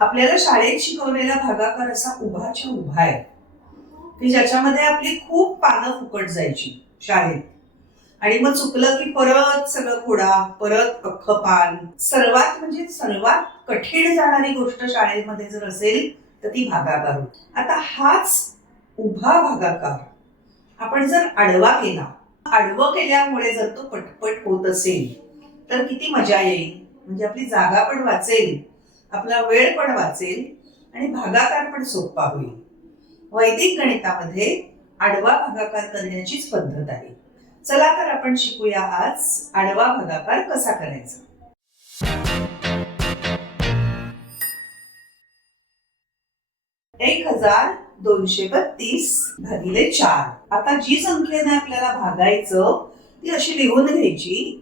आपल्याला शाळेत शिकवलेला भागाकार असा उभाच्या उभा आहे की ज्याच्यामध्ये आपली खूप पानं फुकट जायची शाळेत. आणि मग चुकलं की परत सगळं खोडा, परत अख्खं पान. सर्वात कठीण जाणारी गोष्ट शाळेमध्ये जर असेल तर ती भागाकार होती. आता हाच उभा भागाकार आपण जर आडवा केला, आडवं केल्यामुळे जर तो पटपट होत असेल तर किती मजा येईल. म्हणजे आपली जागा पण वाचेल, आपला वेळ पण वाचेल आणि भागाकार पण सोपा होईल. वैदिक गणितामध्ये आडवा भागाकार करण्याचीच पद्धत आहे. चला तर आपण शिकूया आज आडवा भागाकार कसा करायचा. एक 1232 भागिले 4. आता जी संख्येने आपल्याला भागायचं ती अशी लिहून घ्यायची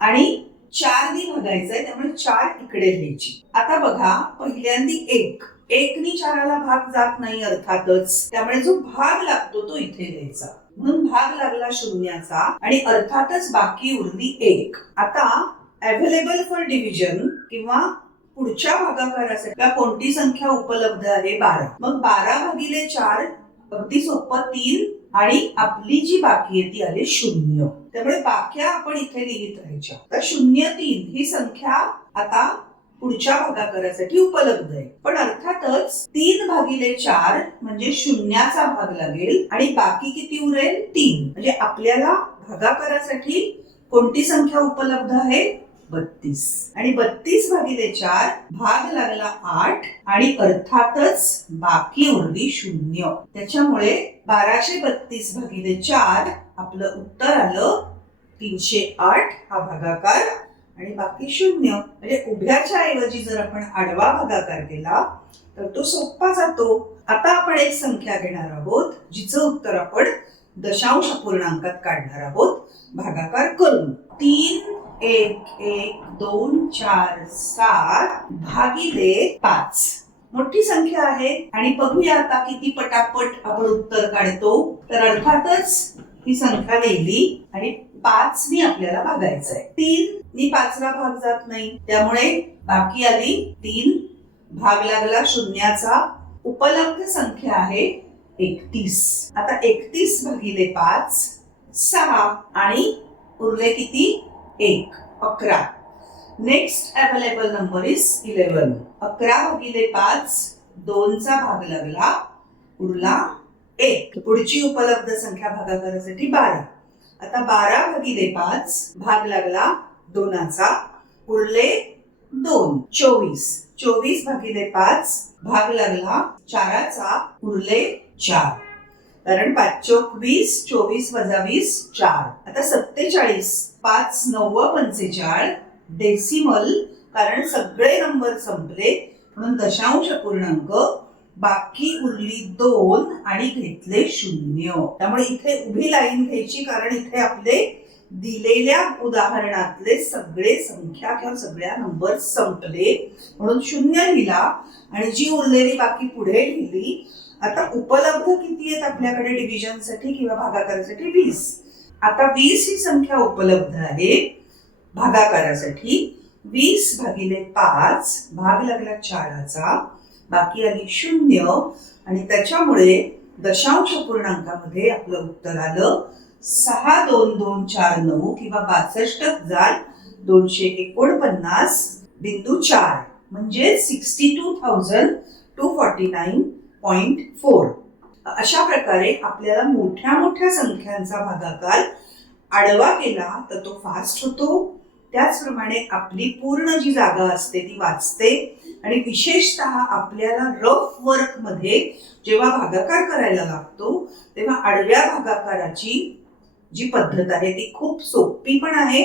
आणि 4 नी भागायचंय, त्यामुळे 4 इकडे लिहायची. आता बघा, पहिल्यांदी 1 नी 4ला भाग जात नाही अर्थातच, त्यामुळे जो भाग लागतो तो इथे लिहायचा. म्हणून भाग लागला शून्याचा आणि अर्थातच बाकी उरली 1. आता अवेलेबल फॉर डिव्हिजन किंवा पुढच्या भागाकारासाठी कोणती संख्या उपलब्ध आहे? 12. मग 12 भागिले 4 अगदी सोपं 3 आणि आपली जी बाकी आहे ती आली 0. त्यामुळे बाक्या आपण इथे लिहित राहायच्या. तर 0, 3 ही संख्या आता पुढच्या भागाकारासाठी उपलब्ध आहे. पण अर्थातच 3 भागिले 4 म्हणजे शून्याचा भाग लागेल आणि बाकी किती उरेल? 3. म्हणजे आपल्याला भागाकारासाठी कोणती संख्या उपलब्ध आहे? 32. आणि 32 भागिले 4 भाग लागला 8 आणि अर्थातच बाकी उरली 0. त्याच्यामुळे 1232 भागिले 4 आपलं उत्तर आलं 308 हा भागाकार आणि बाकी 0. म्हणजे उभ्याच्या ऐवजी जर आपण आडवा भागाकार केला तर तो सोपा जातो. आता आपण एक संख्या घेणार आहोत जिचं उत्तर आपण दशांश पूर्णांकात काढणार आहोत भागाकार करून. 3 1 1 2 4 7 भागिले 5. मोठी संख्या आहे आणि बघूया आता किती पटापट आपण उत्तर काढतो. तर अर्थातच ही संख्या लिहिली आणि 5 नी आपल्याला भागायचंय. 3 नी 5ला भाग जात नाही, त्यामुळे बाकी आली 3. भाग लागला शून्याचा. उपलब्ध संख्या आहे 31. आता 31 भागिले 5 6 आणि उरले किती? 1. 11. Next available number is 11. 11 भागिले 5 2चा भाग लागला, उरला 1. पुढची उपलब्ध संख्या भागाकारासाठी 12. आता 12 भागिले 5 भाग लागला 2चा, उरले 2. 24. 24 भागिले 5 भाग लागला 4चा, उरले 4. कारण 5 चोक 20, 24 वजा 20 4. आता 47. 5 9 45 डेसिमल, कारण सगळे नंबर संपले म्हणून दशांश पूर्णांक. बाकी उरली 2 आणि घेतले 0. त्यामुळे इथे उभी लाईन घ्यायची, कारण इथे आपले दिलेल्या उदाहरणातले सगळे संख्या किंवा सगळ्या नंबर संपले म्हणून 0 लिहिला आणि जी उरलेली बाकी पुढे लिहिली. आता उपलब्ध किती आहेत आपल्याकडे डिव्हिजनसाठी किंवा भागाकारासाठी? 20. आता 20 ही संख्या उपलब्ध आहे भागाकारासाठी. 20 भागिले 5 भाग लागला 4चा, बाकी आली 0 आणि त्याच्यामुळे दशांश पूर्णांकामध्ये आपलं उत्तर आलं 62249 किंवा 62,249.4 म्हणजे 62,249.4. अशा प्रकारे आपल्याला मोठ्या मोठ्या संख्यांचा भागाकार आडवा केला तर तो फास्ट होतो. त्याचप्रमाणे आपली पूर्ण जी जागा असते ती वाचते आणि विशेषतः आपल्याला रफ वर्क मध्ये जेव्हा भागाकार करायला लागतो तेव्हा आडव्या भागाकाराची जी पद्धत आहे ती खूप सोपी पण आहे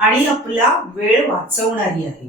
आणि आपला वेळ वाचवणारी आहे.